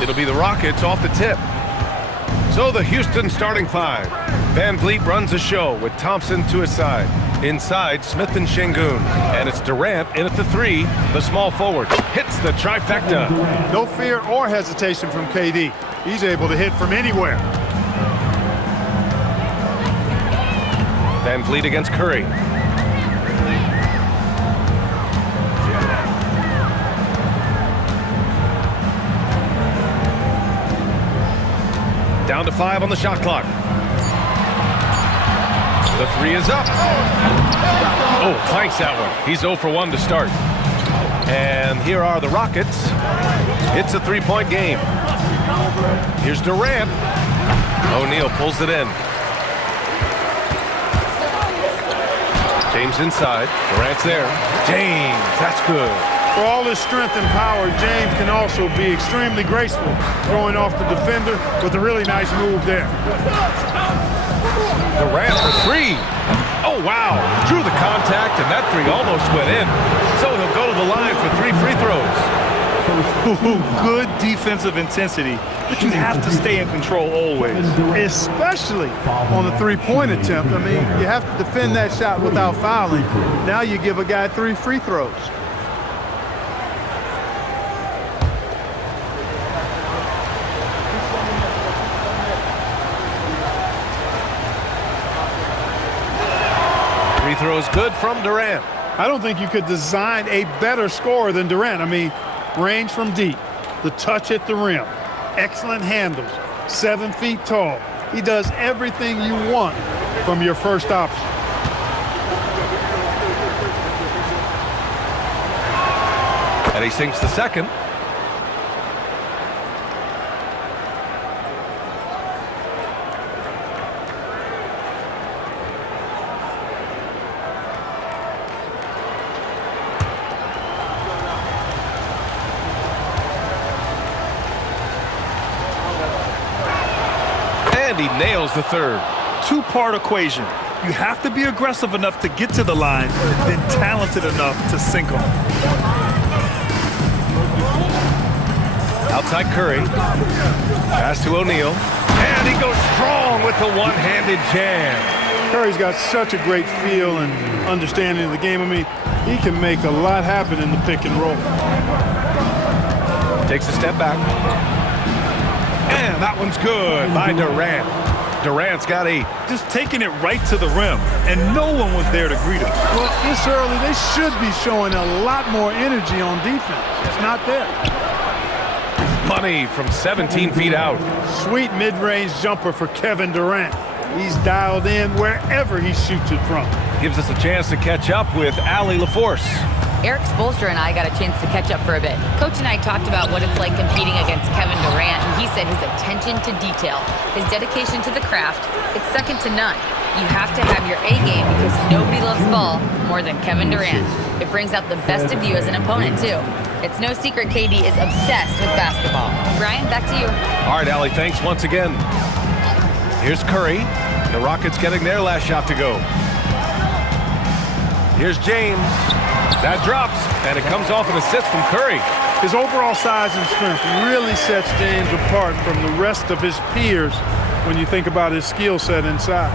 It'll be the Rockets off the tip. So the Houston starting five. Van Vliet runs the show with Thompson to his side. Inside, Smith and Şengün. And it's Durant in at the three. The small forward hits the trifecta. No fear or hesitation from KD. He's able to hit from anywhere. Van Vliet against Curry. Down to 5 on the shot clock. The three is up. Oh, clanks that one. He's 0 for 1 to start. And here are the Rockets. It's a three-point game. Here's Durant. O'Neal pulls it in. James inside. Durant's there. James, that's good. For all his strength and power, James can also be extremely graceful, throwing off the defender with a really nice move there. Durant for three. Oh, wow. Drew the contact, and that three almost went in. So he'll go to the line for 3 free throws. Good defensive intensity, but you have to stay in control always. Especially on the three-point attempt. I mean, you have to defend that shot without fouling. Now you give a guy 3 free throws. Free throw is good from Durant. I don't think you could design a better scorer than Durant. I mean, range from deep, the touch at the rim, excellent handles, 7 feet tall. He does everything you want from your first option. And he sinks the second. And he nails the third. Two-part equation. You have to be aggressive enough to get to the line, then talented enough to sink them. Outside Curry. Pass to O'Neal. And he goes strong with the one-handed jam. Curry's got such a great feel and understanding of the game. I mean, he can make a lot happen in the pick and roll. Takes a step back. And that one's good by Durant. Durant's got 8. Just taking it right to the rim, and no one was there to greet him. Well, this early, they should be showing a lot more energy on defense. It's not there. Money from 17 feet out. Sweet mid-range jumper for Kevin Durant. He's dialed in wherever he shoots it from. Gives us a chance to catch up with Allie LaForce. Erik Spoelstra and I got a chance to catch up for a bit. Coach and I talked about what it's like competing against Kevin Durant, and he said his attention to detail, his dedication to the craft, it's second to none. You have to have your A game because nobody loves ball more than Kevin Durant. It brings out the best of you as an opponent, too. It's no secret KD is obsessed with basketball. Brian, back to you. All right, Allie, thanks once again. Here's Curry. The Rockets getting their last shot to go. Here's James. That drops, and it comes off an assist from Curry. His overall size and strength really sets James apart from the rest of his peers when you think about his skill set inside.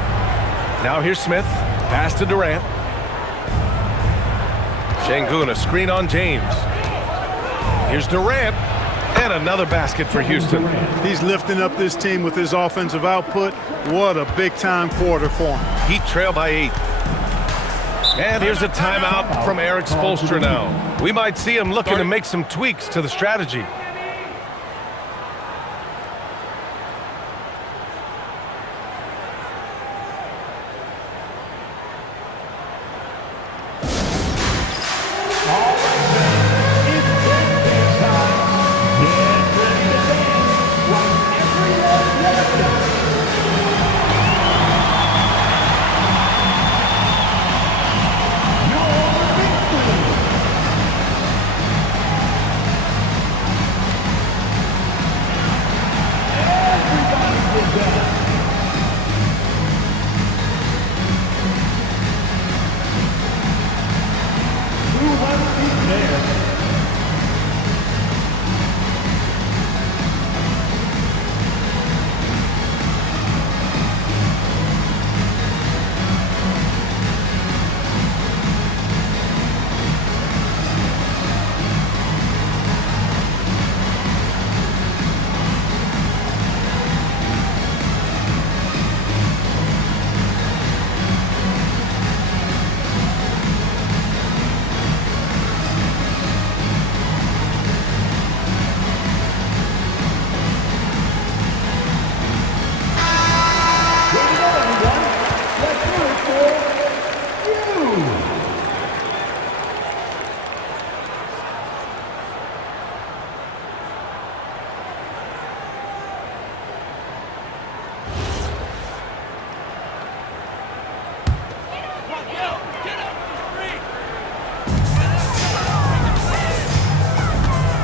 Now here's Smith. Pass to Durant. Şengün, a screen on James. Here's Durant. And another basket for Houston. He's lifting up this team with his offensive output. What a big-time quarter for him. Heat trail by 8. And here's a timeout from Erik Spoelstra now. We might see him looking to make some tweaks to the strategy.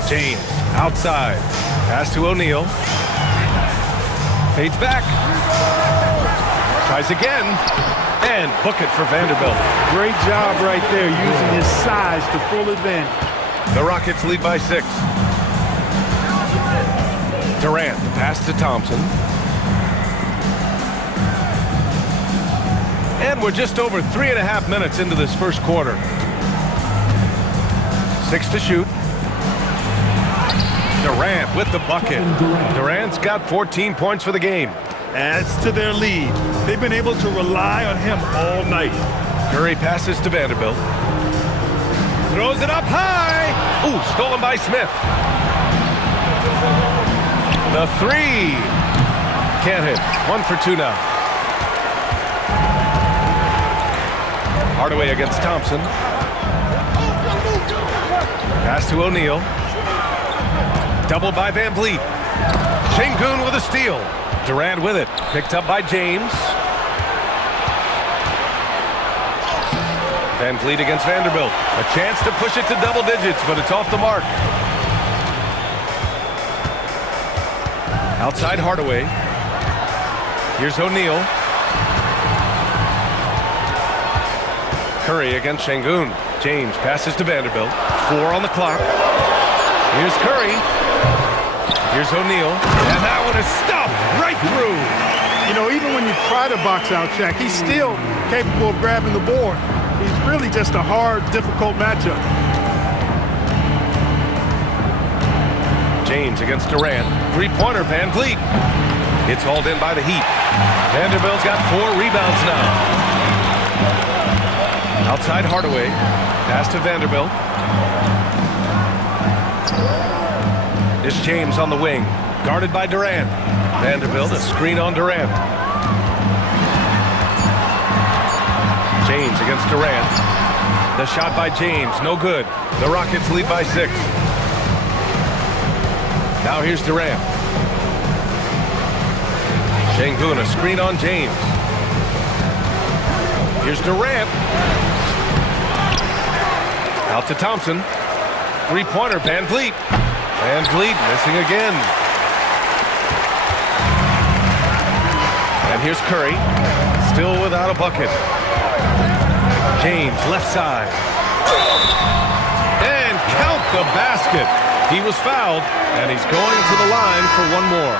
James outside. Pass to O'Neal. Fades back. Tries again. And book it for Vanderbilt. Great job right there, using his size to full advantage. The Rockets lead by 6. Durant, pass to Thompson. And we're just over 3.5 minutes into this first quarter. 6 to shoot. Durant with the bucket. Durant's got 14 points for the game. Adds to their lead. They've been able to rely on him all night. Curry passes to Vanderbilt. Throws it up high. Ooh, stolen by Smith. The 3. Can't hit. 1 for 2 now. Hardaway against Thompson. Pass to O'Neal. Doubled by Van Vliet. Şengün with a steal. Durant with it. Picked up by James. Van Vliet against Vanderbilt. A chance to push it to double digits, but it's off the mark. Outside Hardaway. Here's O'Neal. Curry against Şengün. James passes to Vanderbilt. 4 on the clock. Here's Curry. Here's O'Neal. And that one is stuffed right through. You know, even when you try to box out Shaq, he's still capable of grabbing the board. He's really just a hard, difficult matchup. James against Durant. 3-pointer, Van Vliet. It's hauled in by the Heat. Vanderbilt's got 4 rebounds now. Outside Hardaway. Pass to Vanderbilt. It's James on the wing. Guarded by Durant. Vanderbilt, a screen on Durant. James against Durant. The shot by James, no good. The Rockets lead by 6. Now here's Durant. Şengün, a screen on James. Here's Durant. Out to Thompson. 3-pointer, Van Vliet. Van Vliet missing again. And here's Curry. Still without a bucket. James, left side. And count the basket. He was fouled, and he's going to the line for one more.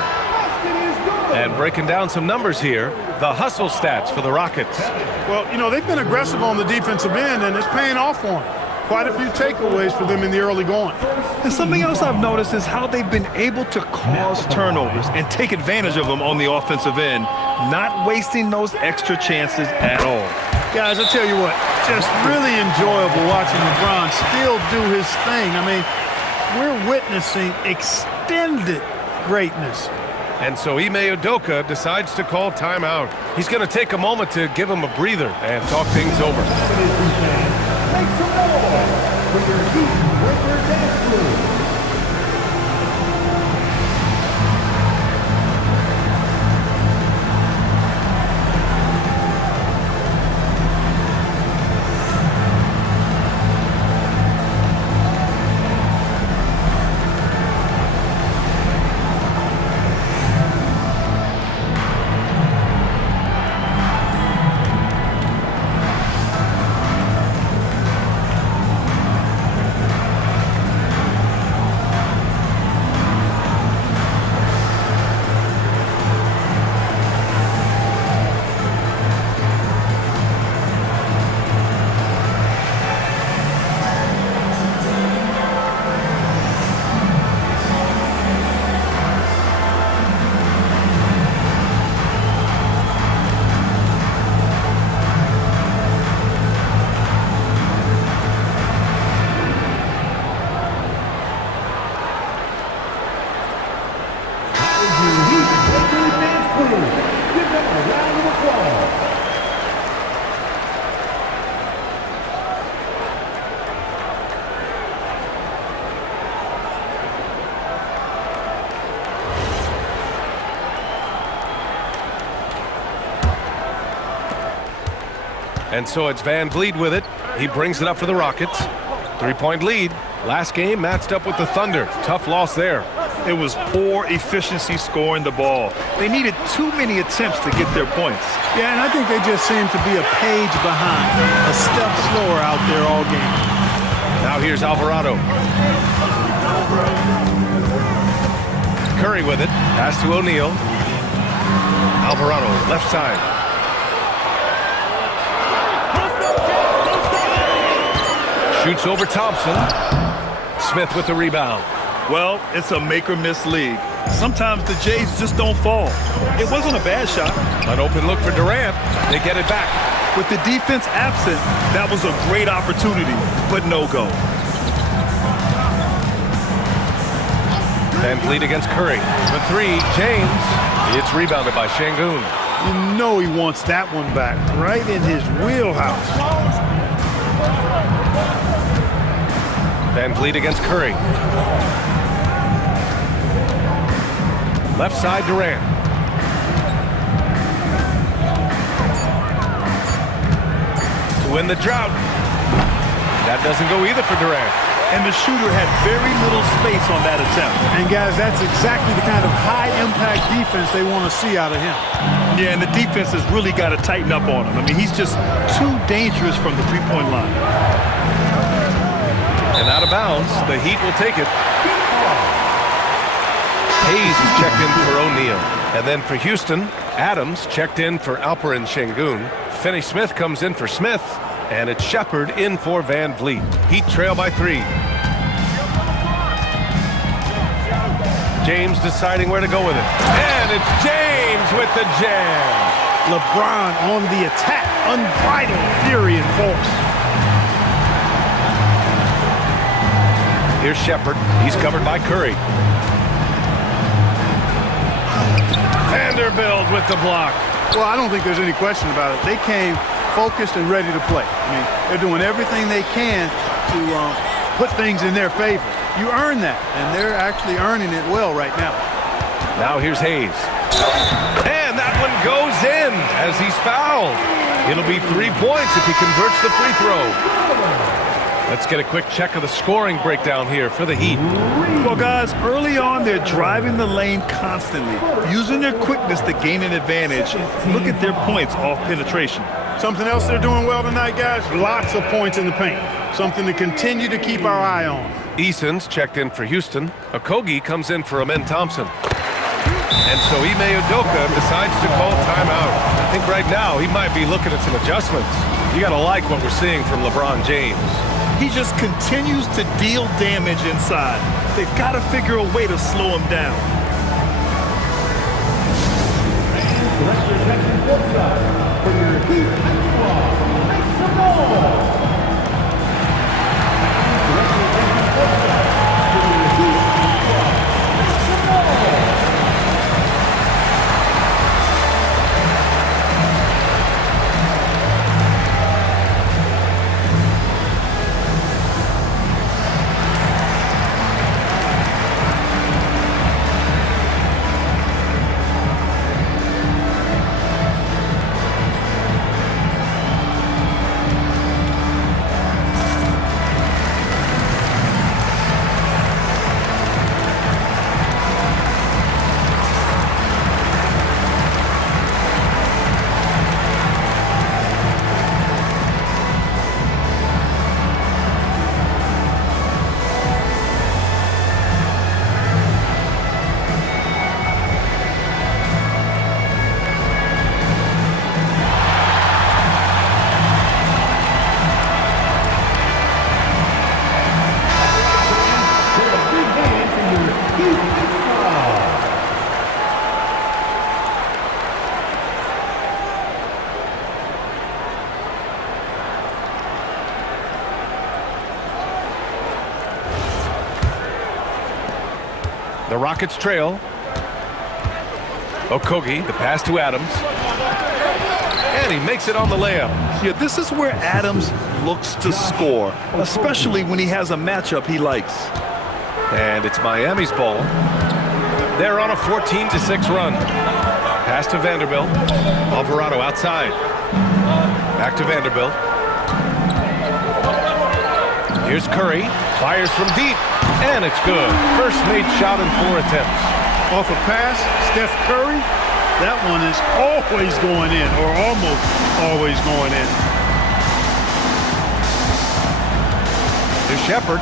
And breaking down some numbers here, the hustle stats for the Rockets. Well, you know, they've been aggressive on the defensive end, and it's paying off for them. Quite a few takeaways for them in the early going. And something else I've noticed is how they've been able to cause turnovers and take advantage of them on the offensive end, not wasting those extra chances at all. Guys, I'll tell you what, just really enjoyable watching LeBron still do his thing. I mean, we're witnessing extended greatness. And so Ime Udoka decides to call timeout. He's going to take a moment to give him a breather and talk things over. Make some noise for your Heat Breaker dance crew. And so it's Van Vliet with it. He brings it up for the Rockets. 3-point lead. Last game matched up with the Thunder. Tough loss there. It was poor efficiency scoring the ball. They needed too many attempts to get their points. Yeah, and I think they just seem to be a page behind, a step slower out there all game. Now here's Alvarado. Curry with it. Pass to O'Neal. Alvarado, left side. Shoots over Thompson. Smith with the rebound. Well, it's a make-or-miss league. Sometimes the Jays just don't fall. It wasn't a bad shot. An open look for Durant. They get it back. With the defense absent, that was a great opportunity, but no go. Van Vliet against Curry. The three, James. It's rebounded by Şengün. You know he wants that one back, right in his wheelhouse. Van Vliet against Curry. Left side, Durant. To win the drought. That doesn't go either for Durant. And the shooter had very little space on that attempt. And guys, that's exactly the kind of high-impact defense they want to see out of him. Yeah, and the defense has really got to tighten up on him. I mean, he's just too dangerous from the three-point line. And out of bounds, the Heat will take it. Hayes is checked in for O'Neal. And then for Houston, Adams checked in for Alperen Şengün. Finney-Smith comes in for Smith. And it's Shepherd in for Van Vliet. Heat trail by 3. James deciding where to go with it. And it's James with the jam. LeBron on the attack. Unbridled fury and force. Here's Shepherd. He's covered by Curry. Vanderbilt with the block. Well, I don't think there's any question about it. They came focused and ready to play. I mean, they're doing everything they can to put things in their favor. You earn that, and they're actually earning it well right now. Now here's Hayes. And that one goes in as he's fouled. It'll be 3 points if he converts the free throw. Let's get a quick check of the scoring breakdown here for the Heat. Well, guys, early on, they're driving the lane constantly, using their quickness to gain an advantage. Look at their points off penetration. Something else they're doing well tonight, guys, lots of points in the paint. Something to continue to keep our eye on. Eason's checked in for Houston. Okogie comes in for Amen Thompson. And so Ime Udoka decides to call timeout. I think right now he might be looking at some adjustments. You got to like what we're seeing from LeBron James. He just continues to deal damage inside. They've got to figure a way to slow him down. Representing both sides for your Heat High Squad, make some noise! Representing both sides for your Heat High Squad, make some noise! The Rockets trail. Okogie, the pass to Adams. And he makes it on the layup. Yeah, this is where Adams looks to score, especially when he has a matchup he likes. And it's Miami's ball. They're on a 14-6 run. Pass to Vanderbilt. Alvarado outside. Back to Vanderbilt. Here's Curry. Fires from deep, and it's good. First made shot in 4 attempts. Off a pass, Steph Curry, that one is always going in, or almost always going in. To Shepherd.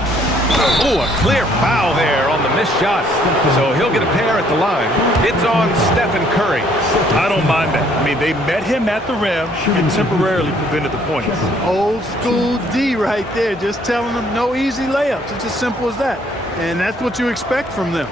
Ooh, a clear foul there on the missed shot. So he'll get a pair at the line. It's on Stephen Curry. I don't mind that. I mean, they met him at the rim and temporarily prevented the points. Old school D right there, just telling them no easy layups. It's as simple as that. And that's what you expect from them.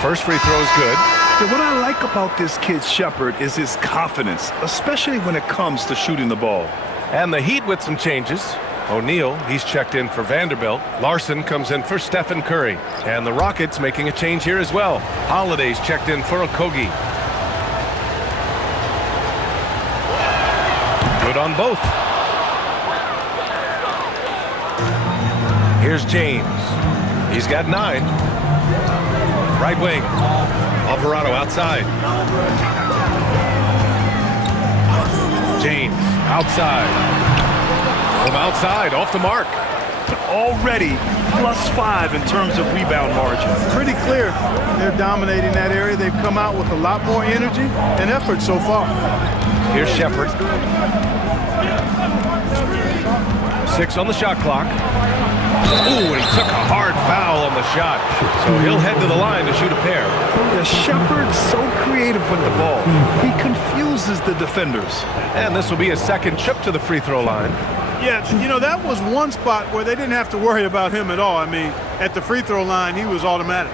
First free throw is good. Yeah, what I like about this kid Shepherd is his confidence, especially when it comes to shooting the ball. And the Heat with some changes. O'Neal, he's checked in for Vanderbilt. Larson comes in for Stephen Curry. And the Rockets making a change here as well. Holiday's checked in for Okogie. Good on both. Here's James. He's got 9. Right wing. Alvarado outside. James outside. From outside, off the mark. Already +5 in terms of rebound margin. Pretty clear they're dominating that area. They've come out with a lot more energy and effort so far. Here's Shepherd. 6 on the shot clock. Ooh, and he took a hard foul on the shot. So he'll head to the line to shoot a pair. Yeah, Shepherd's so creative with the ball. He confuses the defenders. And this will be his second trip to the free throw line. Yeah, you know, that was one spot where they didn't have to worry about him at all. I mean, at the free throw line, he was automatic.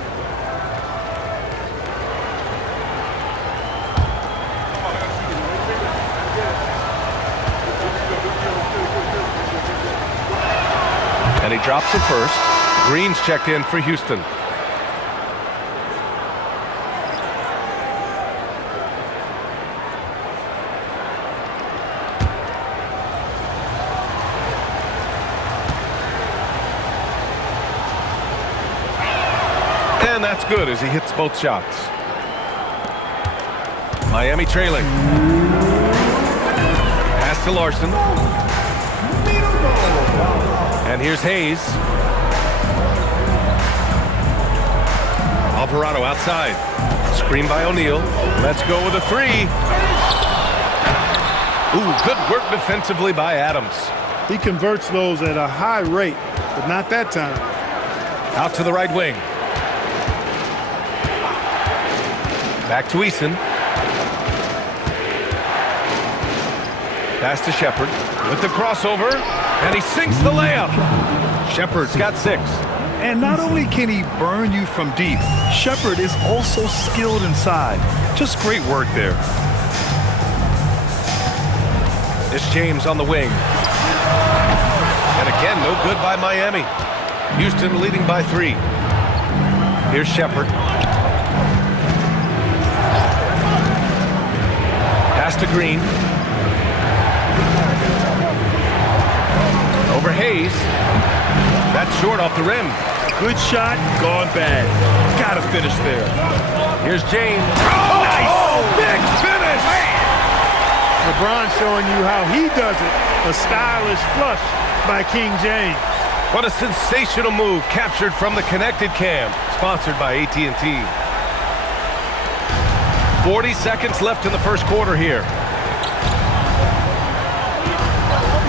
And he drops it first. Green's checked in for Houston. And that's good as he hits both shots. Miami trailing. Pass to Larson. And here's Hayes. Alvarado outside. Screen by O'Neal. Let's go with a 3. Ooh, good work defensively by Adams. He converts those at a high rate, but not that time. Out to the right wing. Back to Eason. Pass to Shepherd with the crossover, and he sinks the layup. Shepherd's got 6. And not only can he burn you from deep, Shepherd is also skilled inside. Just great work there. It's James on the wing. And again, no good by Miami. Houston leading by 3. Here's Shepherd. Pass to Green. Over Hayes. That's short off the rim. Good shot, gone bad. Gotta finish there. Here's James. Oh, nice! Oh, big finish! LeBron showing you how he does it. A stylish flush by King James. What a sensational move captured from the Connected Cam, sponsored by AT&T. 40 seconds left in the first quarter here.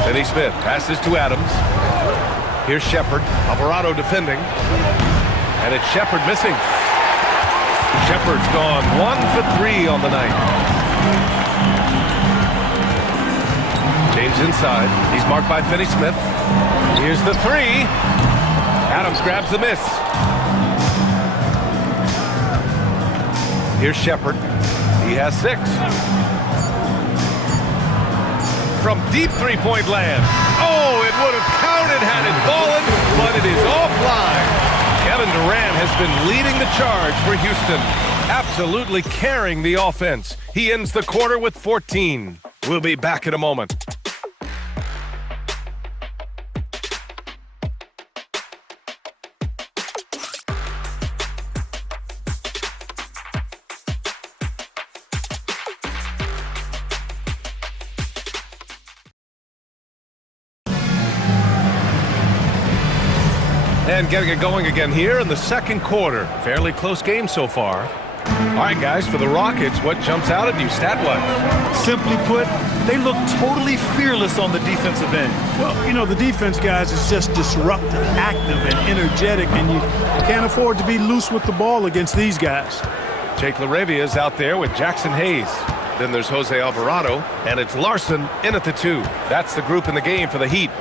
Finney Smith passes to Adams. Here's Shepherd. Alvarado defending. And it's Shepherd missing. Shepherd's gone 1 for 3 on the night. James inside. He's marked by Finney Smith. Here's the 3. Adams grabs the miss. Here's Shepherd. He has 6. From deep three-point land. Oh, it would have counted had it fallen, but it is offline. Kevin Durant has been leading the charge for Houston, absolutely carrying the offense. He ends the quarter with 14. We'll be back in a moment. And getting it going again here in the second quarter. Fairly close game so far. All right, guys, for the Rockets, what jumps out at you stat-wise? Simply put, they look totally fearless on the defensive end. Well, you know, the defense, guys, is just disruptive, active, and energetic, and you can't afford to be loose with the ball against these guys. Jake LaRavia is out there with Jackson Hayes. Then there's Jose Alvarado, and it's Larson in at the 2. That's the group in the game for the Heat.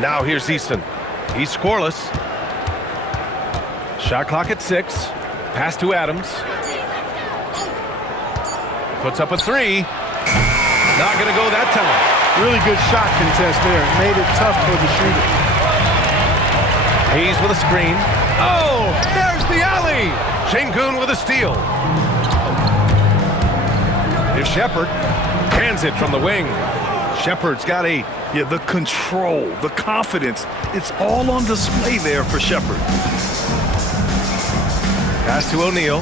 Now here's Easton. He's scoreless. Shot clock at 6. Pass to Adams. Puts up a 3. Not going to go that time. Really good shot contest there. Made it tough for the shooter. Hayes with a screen. Oh, there's the alley. Şengün with a steal. Here's Shepherd. Cans it from the wing. Shepherd's got 8. Yeah, the control, the confidence, it's all on display there for Shepherd. Pass to O'Neal.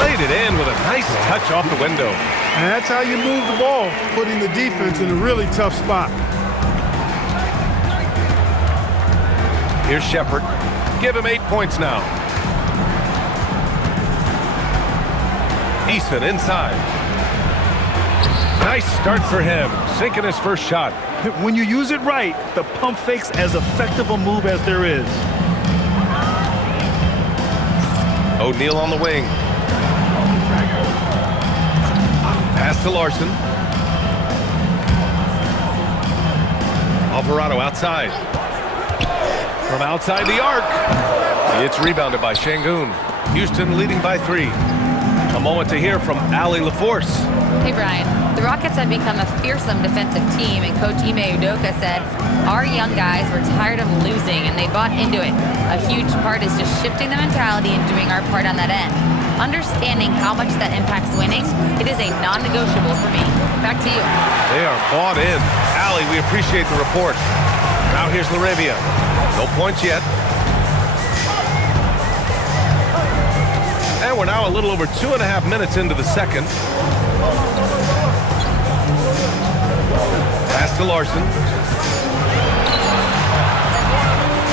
Laid it in with a nice touch off the window. And that's how you move the ball, putting the defense in a really tough spot. Here's Shepherd. Give him 8 points now. Eason inside. Nice start for him, sinking his first shot. When you use it right, the pump fake's as effective a move as there is. O'Neal on the wing. Pass to Larson. Alvarado outside. From outside the arc. It's rebounded by Şengün. Houston leading by 3. A moment to hear from Allie LaForce. Hey, Brian. The Rockets have become a fearsome defensive team, and Coach Ime Udoka said, our young guys were tired of losing, and they bought into it. A huge part is just shifting the mentality and doing our part on that end. Understanding how much that impacts winning, it is a non-negotiable for me. Back to you. They are bought in. Allie, we appreciate the report. Now here's LaRavia. No points yet. And we're now a little over 2.5 minutes into the second. Pass to Larson.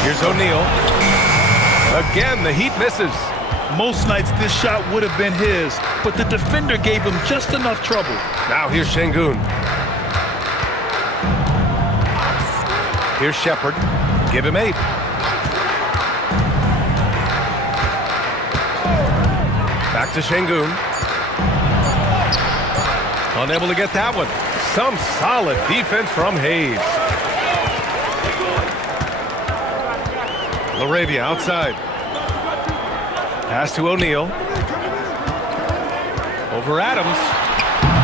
Here's O'Neal. Again, the Heat misses. Most nights this shot would have been his, but the defender gave him just enough trouble. Now here's Şengün. Here's Shepherd. Give him 8. Back to Şengün. Unable to get that one. Some solid defense from Hayes. LaRavia outside. Pass to O'Neal. Over Adams.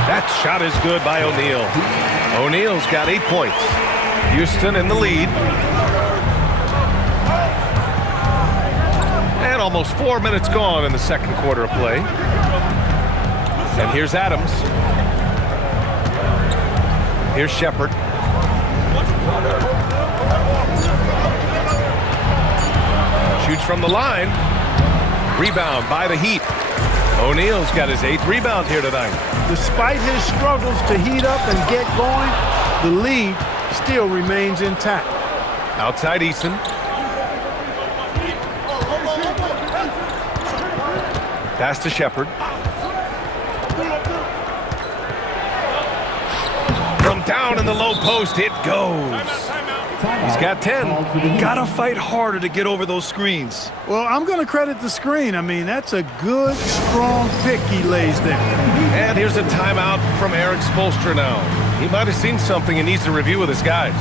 That shot is good by O'Neal. O'Neal's got 8 points. Houston in the lead. And almost 4 minutes gone in the second quarter of play. And here's Adams. Here's Shepherd. Shoots from the line. Rebound by the Heat. O'Neal's got his 8th rebound here tonight. Despite his struggles to heat up and get going, the lead still remains intact. Outside Eason. Pass to Shepherd. From down in the low post, it goes. He's got 10. Gotta fight harder to get over those screens. Well, I'm going to credit the screen. I mean, that's a good, strong pick he lays there. And here's a timeout from Eric Spoelstra now. He might have seen something and needs to review with his guys.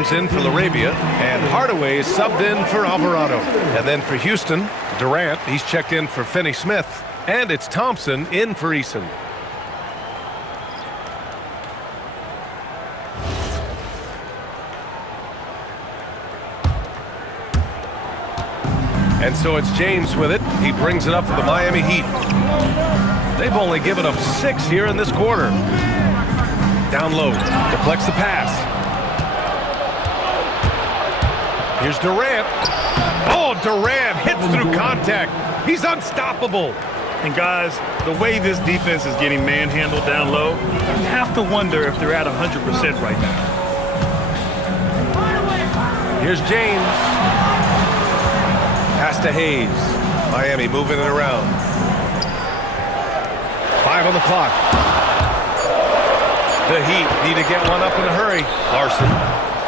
comes in for Laravia, and Hardaway is subbed in for Alvarado. And then for Houston, Durant, he's checked in for Finney-Smith, and it's Thompson in for Eason. And so it's James with it. He brings it up for the Miami Heat. They've only given up 6 here in this quarter. Down low, deflects the pass. Here's Durant. Oh, Durant hits through contact. He's unstoppable. And guys, the way this defense is getting manhandled down low, you have to wonder if they're at 100% right now. Here's James. Pass to Hayes. Miami moving it around. 5 on the clock. The Heat need to get one up in a hurry. Larson.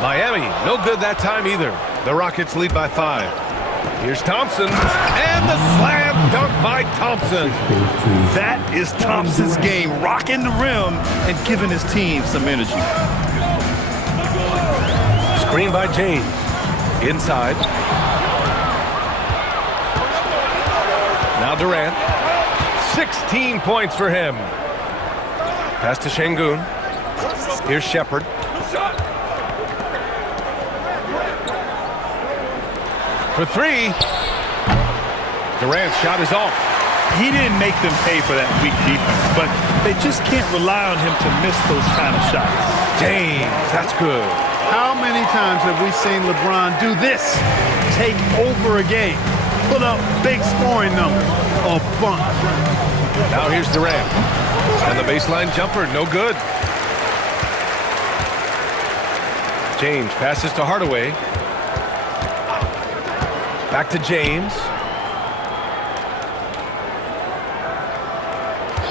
Miami, no good that time either. The Rockets lead by 5. Here's Thompson. And the slam dunk by Thompson. That is Thompson's game, rocking the rim and giving his team some energy. Screen by James. Inside. Now Durant. 16 points for him. Pass to Şengün. Here's Shepherd. For 3. Durant's shot is off. He didn't make them pay for that weak defense, but they just can't rely on him to miss those kind of shots. James, that's good. How many times have we seen LeBron do this? Take over a game. Put up big scoring numbers. A bunch. Now here's Durant. And the baseline jumper, no good. James passes to Hardaway. Back to James.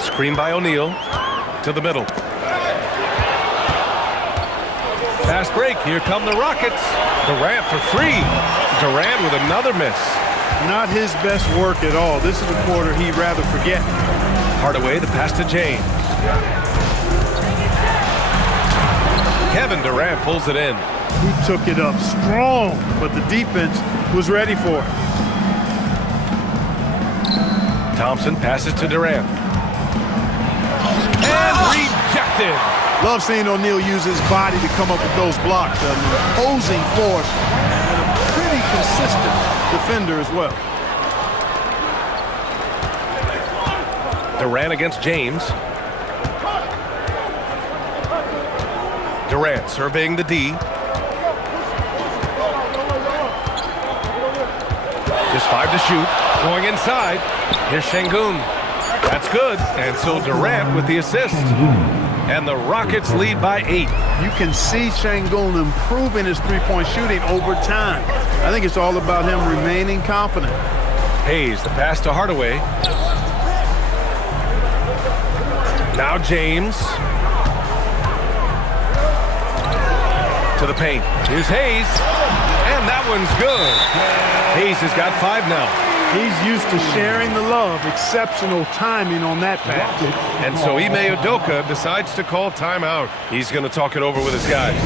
Screen by O'Neal. To the middle. Fast break. Here come the Rockets. Durant for 3. Durant with another miss. Not his best work at all. This is a quarter he'd rather forget. Hardaway, the pass to James. Kevin Durant pulls it in. He took it up strong, but the defense was ready for it. Thompson passes to Durant. And rejected. Love seeing O'Neal use his body to come up with those blocks. An imposing force and a pretty consistent defender as well. Durant against James. Durant surveying the D. Just 5 to shoot. Going inside. Here's Şengün. That's good. And so Durant with the assist. And the Rockets lead by 8. You can see Şengün improving his three-point shooting over time. I think it's all about him remaining confident. Hayes, the pass to Hardaway. Now James. To the paint. Here's Hayes. And that one's good. Hayes has got 5 now. He's used to sharing the love. Exceptional timing on that pass. And so Ime Udoka decides to call timeout. He's going to talk it over with his guys.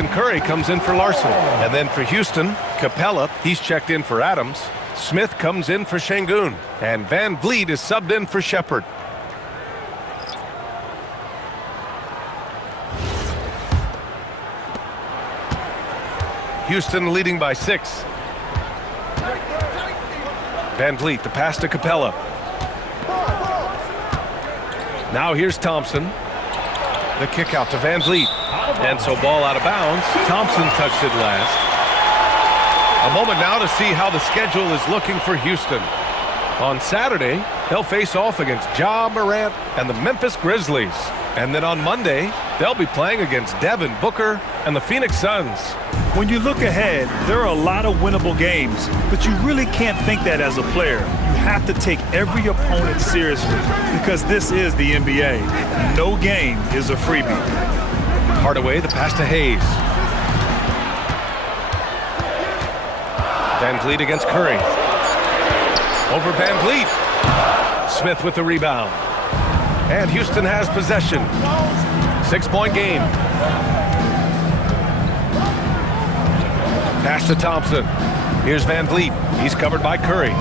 Stephen Curry comes in for Larson. And then for Houston, Capella, he's checked in for Adams. Smith comes in for Şengün, and Van Vliet is subbed in for Shepard. Houston leading by 6. Van Vliet, the pass to Capella. Now here's Thompson. The kick out to Van Vliet. And so ball out of bounds. Thompson touched it last. A moment now to see how the schedule is looking for Houston. On Saturday, they'll face off against Ja Morant and the Memphis Grizzlies. And then on Monday, they'll be playing against Devin Booker and the Phoenix Suns. When you look ahead, there are a lot of winnable games, but you really can't think that as a player. You have to take every opponent seriously because this is the NBA. No game is a freebie. Hardaway, the pass to Hayes. Van Vliet against Curry. Over Van Vliet. Smith with the rebound. And Houston has possession. 6-point game. Pass to Thompson. Here's Van Vliet. He's covered by Curry.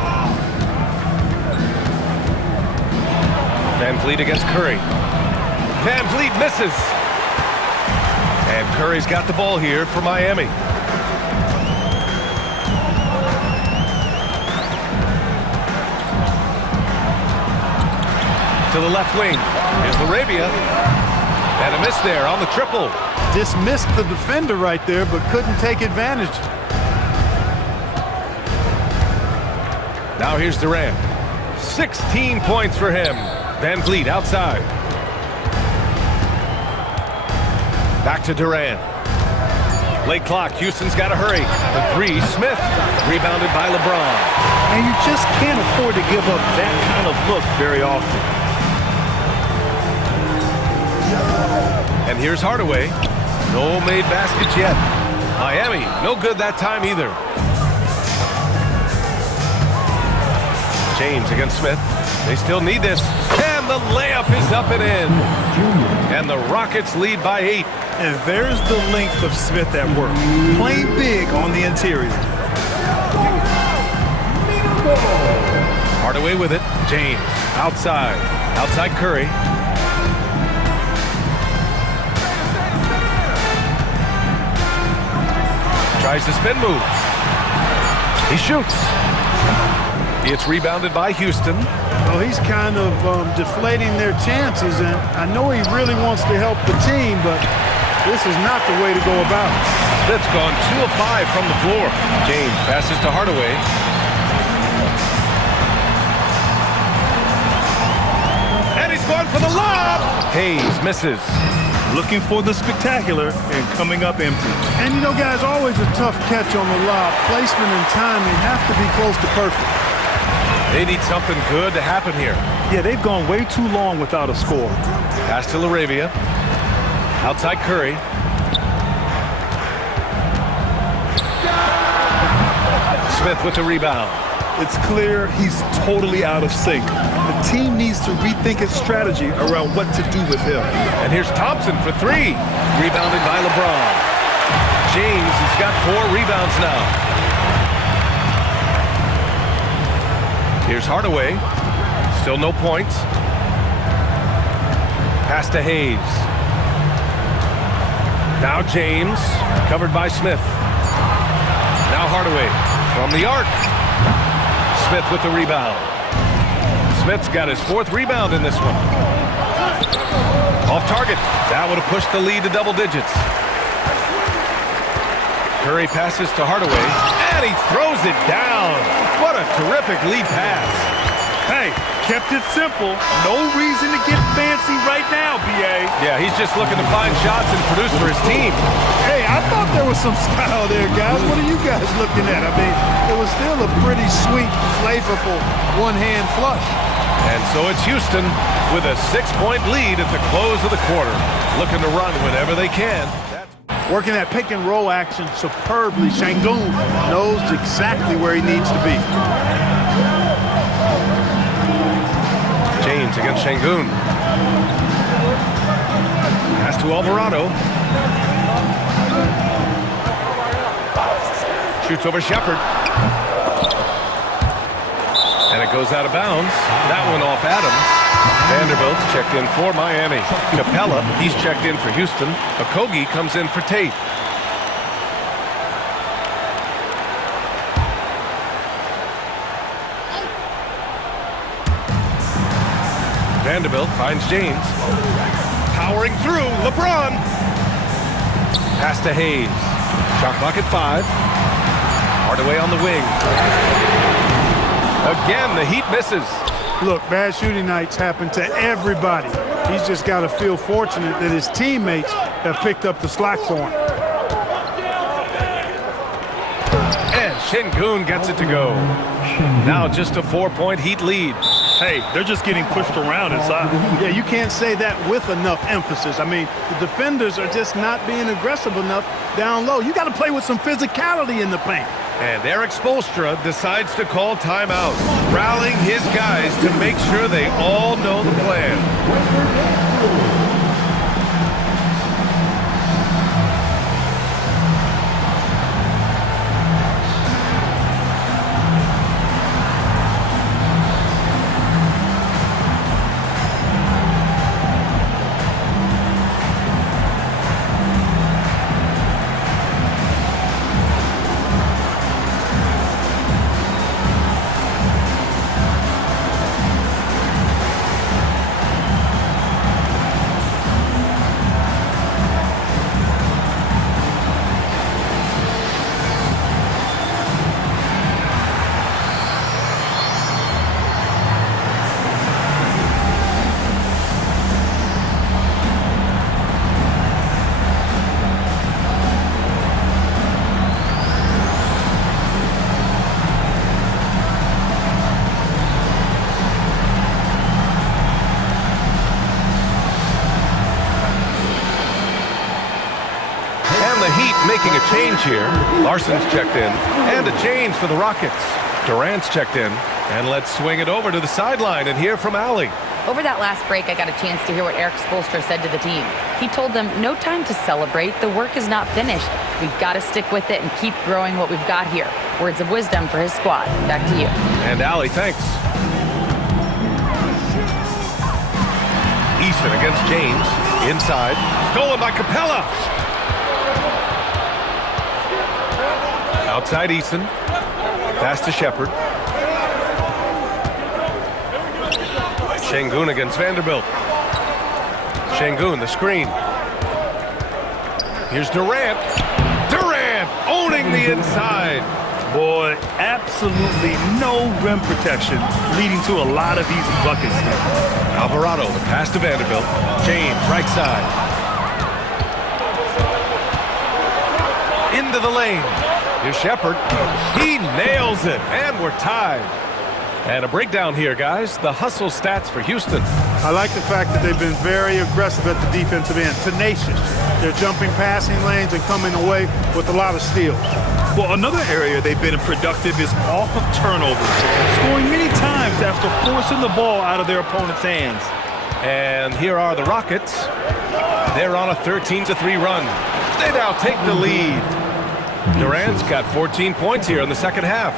Van Vliet against Curry. Van Vliet misses. And Curry's got the ball here for Miami. To the left wing. Here's Laravia. And a miss there on the triple. Dismissed the defender right there, but couldn't take advantage. Now here's Durant. 16 points for him. Van Vliet outside. Back to Durant. Late clock. Houston's got to hurry. The 3, Smith. Rebounded by LeBron. And you just can't afford to give up that kind of look very often. And here's Hardaway. No made baskets yet. Miami, no good that time either. James against Smith. They still need this. And the layup is up and in. And the Rockets lead by 8. And there's the length of Smith at work. Playing big on the interior. Hardaway with it. James outside. Outside Curry. Tries to spin move. He shoots. It's rebounded by Houston. Well, he's kind of deflating their chances, and I know he really wants to help the team, but this is not the way to go about it. Smith's gone 2 of 5 from the floor. James passes to Hardaway. And he's going for the lob. Hayes misses. Looking for the spectacular and coming up empty. And you know, guys, always a tough catch on the lob. Placement and timing have to be close to perfect. They need something good to happen here. Yeah, they've gone way too long without a score. Pass to Laravia. Outside Curry. Smith with the rebound. It's clear he's totally out of sync. The team needs to rethink its strategy around what to do with him. And here's Thompson for 3. Rebounded by LeBron. James has got 4 rebounds now. Here's Hardaway. Still no points. Pass to Hayes. Now James, covered by Smith. Now Hardaway from the arc. Smith with the rebound. Smith's got his 4th rebound in this one. Off target. That would have pushed the lead to double digits. Curry passes to Hardaway, and he throws it down. What a terrific lead pass. Hey, kept it simple. No reason to get fancy right now, B.A. Yeah, he's just looking to find shots and produce for his team. Hey, I thought there was some style there, guys. What are you guys looking at? I mean, it was still a pretty sweet, flavorful one-hand flush. And so it's Houston with a 6-point lead at the close of the quarter, looking to run whenever they can. Working that pick and roll action superbly. Şengün knows exactly where he needs to be. James against Şengün. Pass to Alvarado. Shoots over Shepard. goes out of bounds. That one off Adams. Vanderbilt's checked in for Miami. Capella, he's checked in for Houston. Okogie comes in for Tate. Vanderbilt finds James. Powering through, LeBron. Pass to Hayes. Shot clock at 5. Hardaway on the wing. Again, the Heat misses. Look, bad shooting nights happen to everybody. He's just got to feel fortunate that his teammates have picked up the slack for him. And Şengün gets it to go. Now just a 4-point Heat lead. Hey, they're just getting pushed around inside. Yeah, you can't say that with enough emphasis. I mean, the defenders are just not being aggressive enough down low. You got to play with some physicality in the paint. And Eric Spoelstra decides to call timeout, rallying his guys to make sure they all know the plan. Making a change here. Larson's checked in. And a change for the Rockets. Durant's checked in. And let's swing it over to the sideline and hear from Allie. Over that last break, I got a chance to hear what Eric Spoelstra said to the team. He told them, no time to celebrate. The work is not finished. We've got to stick with it and keep growing what we've got here. Words of wisdom for his squad. Back to you. And Allie, thanks. Eason against James. Inside. Stolen by Capella. Outside Eason. Pass to Shepherd. Şengün against Vanderbilt. Şengün, the screen. Here's Durant. Durant owning the inside. Boy, absolutely no rim protection, leading to a lot of easy buckets here. Alvarado, the pass to Vanderbilt. James, right side. Into the lane. Here's Shepherd. He nails it, and we're tied. And a breakdown here, guys. The hustle stats for Houston. I like the fact that they've been very aggressive at the defensive end, tenacious. They're jumping passing lanes and coming away with a lot of steals. Well, another area they've been productive is off of turnovers, scoring many times after forcing the ball out of their opponent's hands. And here are the Rockets. They're on a 13-3 run. They now take the lead. Durant's got 14 points here in the second half.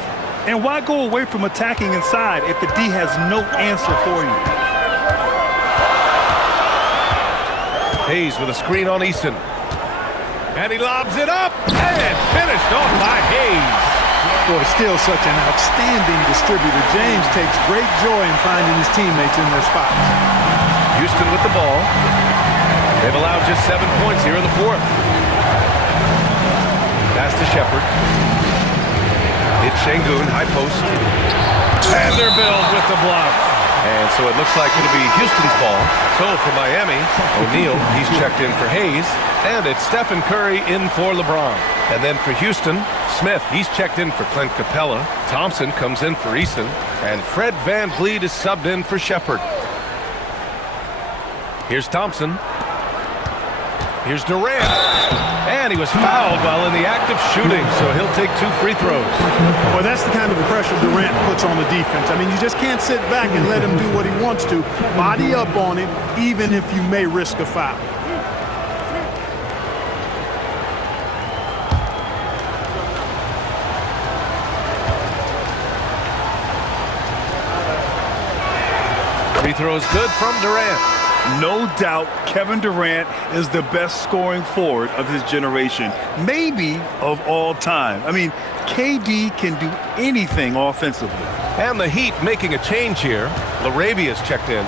And why go away from attacking inside if the D has no answer for you? Hayes with a screen on Eason. And he lobs it up and finished off by Hayes. Boy, still such an outstanding distributor. James takes great joy in finding his teammates in their spots. Houston with the ball. They've allowed just 7 points here in the fourth. Pass to Shepherd. It's Şengün, high post. Vanderbilt with the block. And so it looks like it'll be Houston's ball. So for Miami, O'Neal, he's checked in for Hayes. And it's Stephen Curry in for LeBron. And then for Houston, Smith, he's checked in for Clint Capella. Thompson comes in for Eason. And Fred VanVleet is subbed in for Shepherd. Here's Thompson. Here's Durant. And he was fouled while in the act of shooting, so he'll take 2 free throws. Well, that's the kind of pressure Durant puts on the defense. I mean, you just can't sit back and let him do what he wants to. Body up on him, even if you may risk a foul. free throw is good from Durant. No doubt Kevin Durant is the best scoring forward of his generation, maybe of all time. I mean, KD can do anything offensively. And the Heat making a change here. LaRavia's checked in.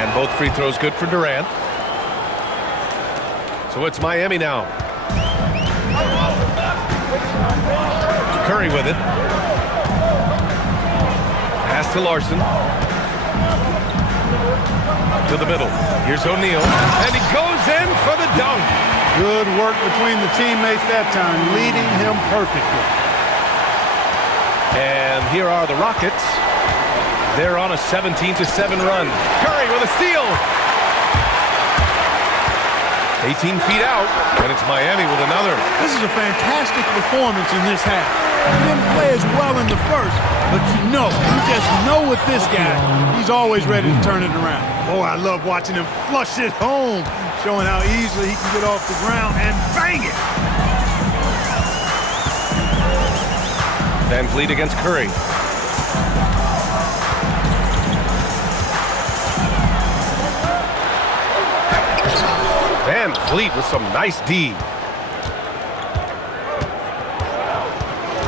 And both free throws good for Durant. So it's Miami now. Curry with it. Pass to Larson. To the middle. Here's O'Neal. And he goes in for the dunk. Good work between the teammates that time, leading him perfectly. And here are the Rockets. They're on a 17-7 run. Curry with a steal. 18 feet out, and it's Miami with another. This is a fantastic performance in this half. He didn't play as well in the first, but you just know with this guy, he's always ready to turn it around. Oh, I love watching him flush it home, showing how easily he can get off the ground and bang it. Van Vliet against Curry. Van Vliet with some nice D.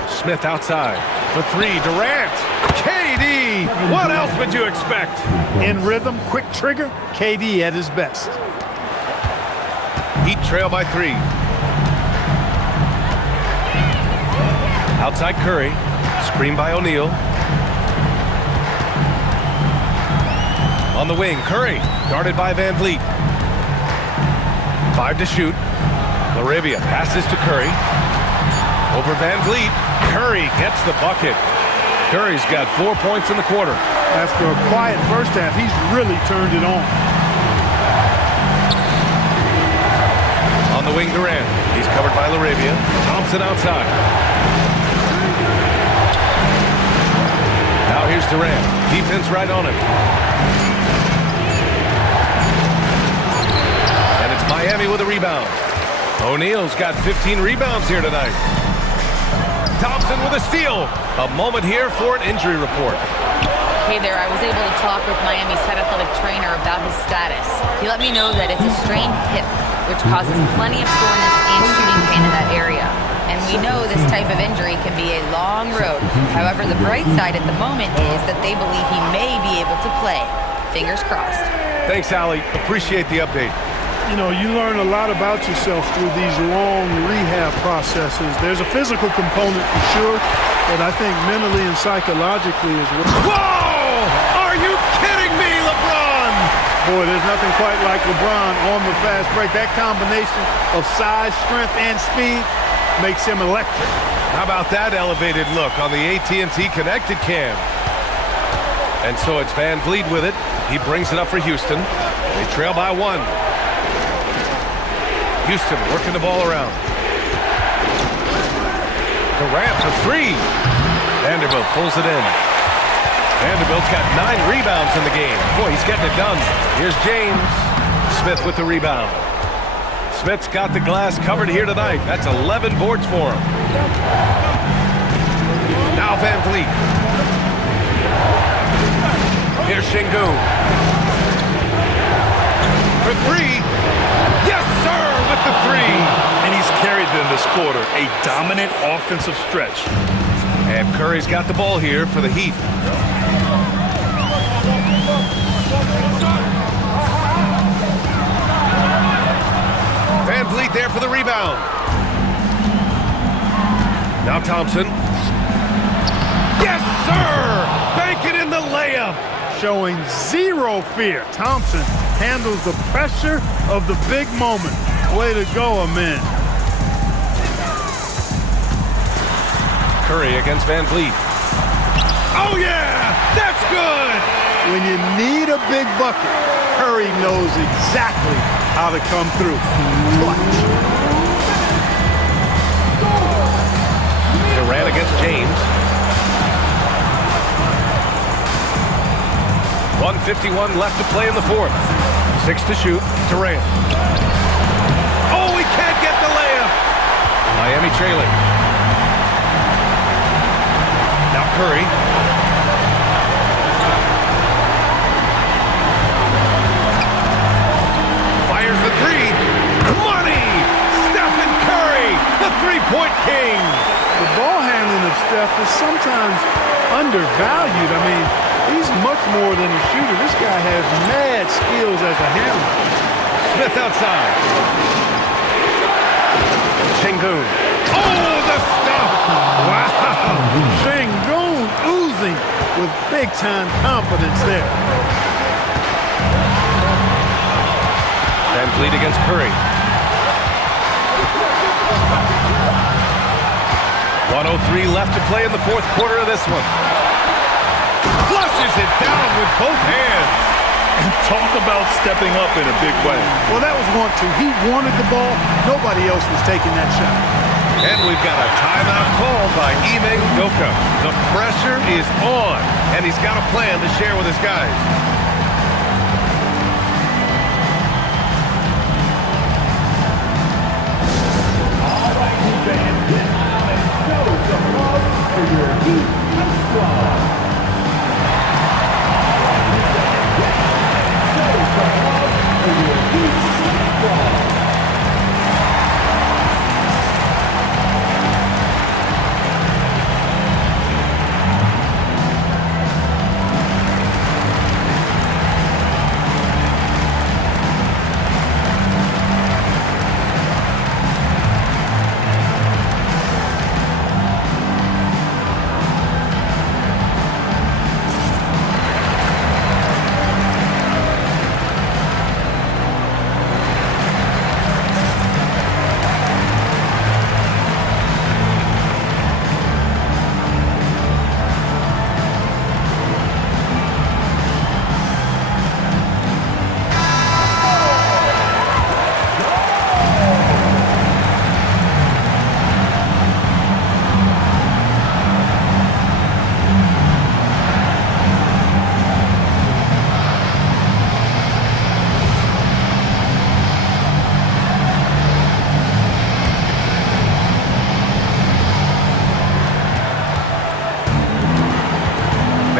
Smith outside for three. Durant. KD. What else would you expect? In rhythm, quick trigger, KD at his best. Heat trail by 3. Outside Curry. Screen by O'Neal. On the wing, Curry. Guarded by Van Vliet. 5 to shoot. LaRavia passes to Curry. Over Van Vliet. Curry gets the bucket. Curry's got 4 points in the quarter. After a quiet first half, he's really turned it on. On the wing, Durant. He's covered by LaRavia. Thompson outside. Now here's Durant. Defense right on him. And it's Miami with a rebound. O'Neal's got 15 rebounds here tonight. Thompson with a steal. A moment here for an injury report. Hey there, I was able to talk with Miami's head athletic trainer about his status. He let me know that it's a strained hip, which causes plenty of soreness and shooting pain in that area. And we know this type of injury can be a long road. However, the bright side at the moment is that they believe he may be able to play. Fingers crossed. Thanks, Allie. Appreciate the update. You know, you learn a lot about yourself through these long rehab processes. There's a physical component for sure, but I think mentally and psychologically as well. Whoa! Are you kidding me, LeBron? Boy, there's nothing quite like LeBron on the fast break. That combination of size, strength, and speed makes him electric. How about that elevated look on the AT&T Connected Cam? And so it's Van Vliet with it. He brings it up for Houston. They trail by 1. Houston working the ball around. Durant for 3. Vanderbilt pulls it in. Vanderbilt's got 9 rebounds in the game. Boy, he's getting it done. Here's James. Smith with the rebound. Smith's got the glass covered here tonight. That's 11 boards for him. Now Van Vliet. Here's Şengün. For 3. Yes, sir, with the 3. And he's carried them this quarter. A dominant offensive stretch. And Curry's got the ball here for the Heat. Van Vliet there for the rebound. Now Thompson. Yes, sir! Bank it in the layup. Showing zero fear. Thompson handles the pressure of the big moment. Way to go, Amin. Curry against Van Vliet. Oh, yeah! That's good! When you need a big bucket, Curry knows exactly how to come through. Clutch. Durant against James. 1:51 left to play in the fourth. 6 to shoot. Durant. Oh, he can't get the layup. Miami trailing. Now Curry. Steph, is sometimes undervalued. I mean, he's much more than a shooter. This guy has mad skills as a handler. Smith outside. Sengun. Oh, the stuff! Wow! Sengun oozing with big-time confidence there. Van Vliet against Curry. 1:03 left to play in the fourth quarter of this one. Flushes it down with both hands. And talk about stepping up in a big way. Well, that was 1-2. He wanted the ball. Nobody else was taking that shot. And we've got a timeout called by Ime Udoka. The pressure is on, and he's got a plan to share with his guys. All right, you fans, get out and show some love for your Heat Ice Squad.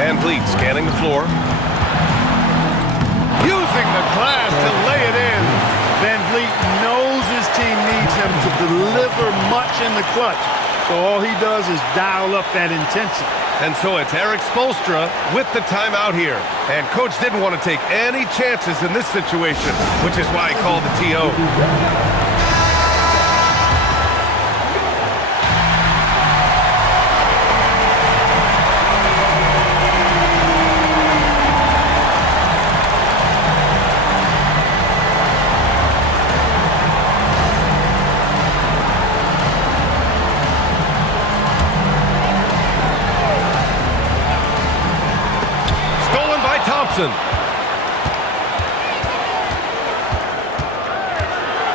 Van Vliet scanning the floor. Using the glass to lay it in. Van Vliet knows his team needs him to deliver much in the clutch. So all he does is dial up that intensity. And so it's Eric Spoelstra with the timeout here. And Coach didn't want to take any chances in this situation, which is why he called the TO.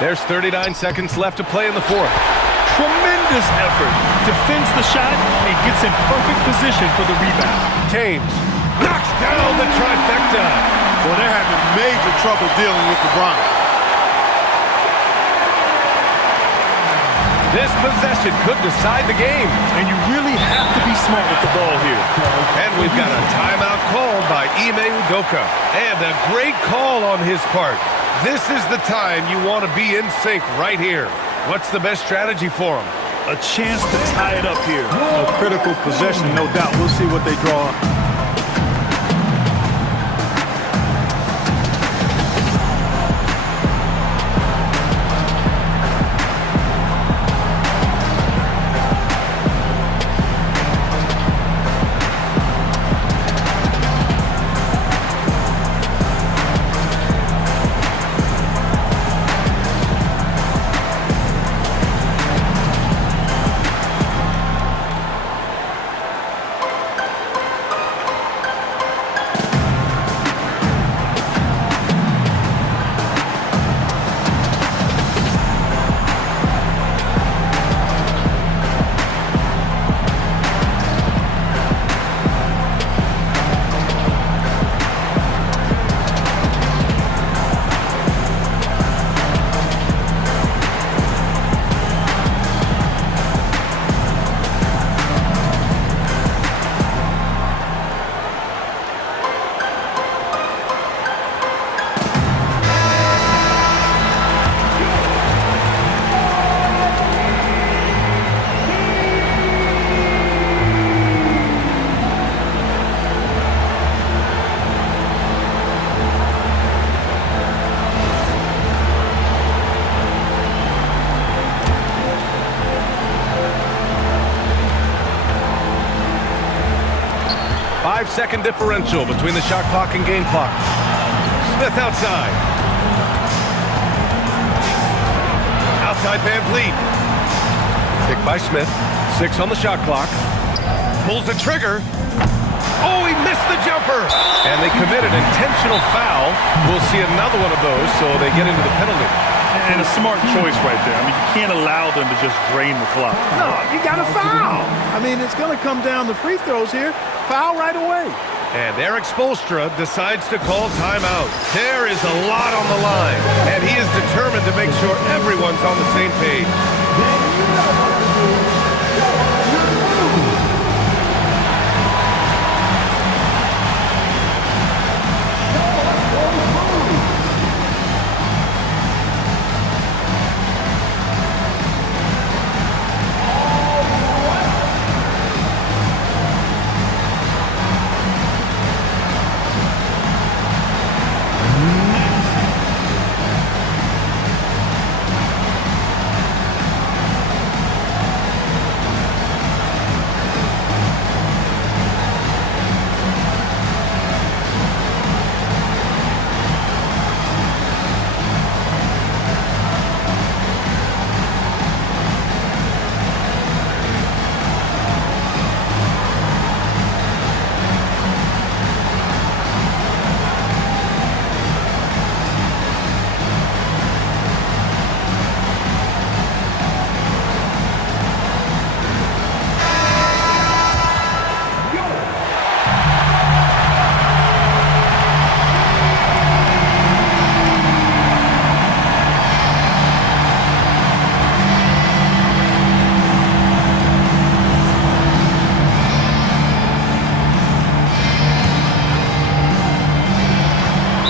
There's 39 seconds left to play in the fourth. Tremendous effort. Defends the shot and gets in perfect position for the rebound. James knocks down the trifecta. Well, they're having major trouble dealing with LeBron. This possession could decide the game. And you really have to be smart with the ball here. And we've got a timeout called by Ime Udoka. And a great call on his part. This is the time you want to be in sync right here. What's the best strategy for him? A chance to tie it up here. A critical possession, no doubt. We'll see what they draw up. 2-second differential between the shot clock and game clock. Smith outside. Outside Van Vliet. Picked by Smith. 6 on the shot clock. Pulls the trigger. Oh, he missed the jumper. And they commit an intentional foul. We'll see another one of those, so they get into the penalty. And a smart choice right there. I mean, you can't allow them to just drain the clock. No, you got to foul. I mean, it's going to come down to free throws here. Foul right away. And Eric Spoelstra decides to call timeout. There is a lot on the line, and he is determined to make sure everyone's on the same page.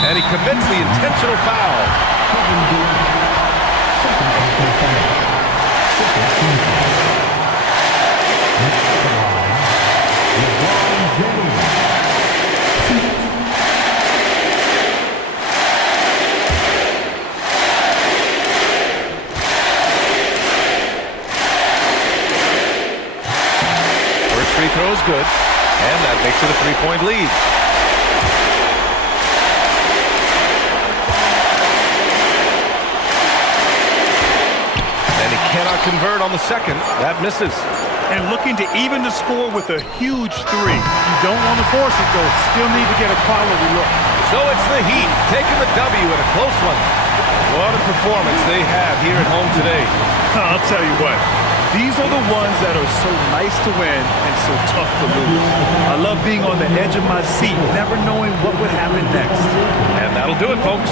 And he commits the intentional foul. First free throw is good, and that makes it a 3-point lead. Cannot convert on the second. That misses. And looking to even the score with a huge 3. You don't want to force it, though. Still need to get a quality look. So it's the Heat taking the W in a close one. What a performance they have here at home today. I'll tell you what. These are the ones that are so nice to win and so tough to lose. I love being on the edge of my seat, never knowing what would happen next. And that'll do it, folks.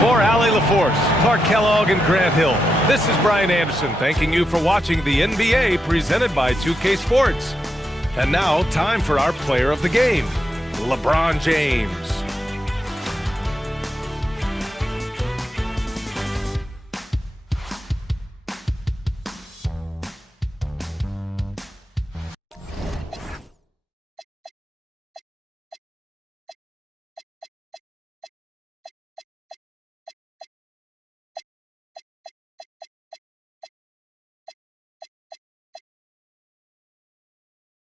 For Allie LaForce, Clark Kellogg, and Grant Hill, this is Brian Anderson thanking you for watching the NBA presented by 2K Sports. And now, time for our player of the game, LeBron James.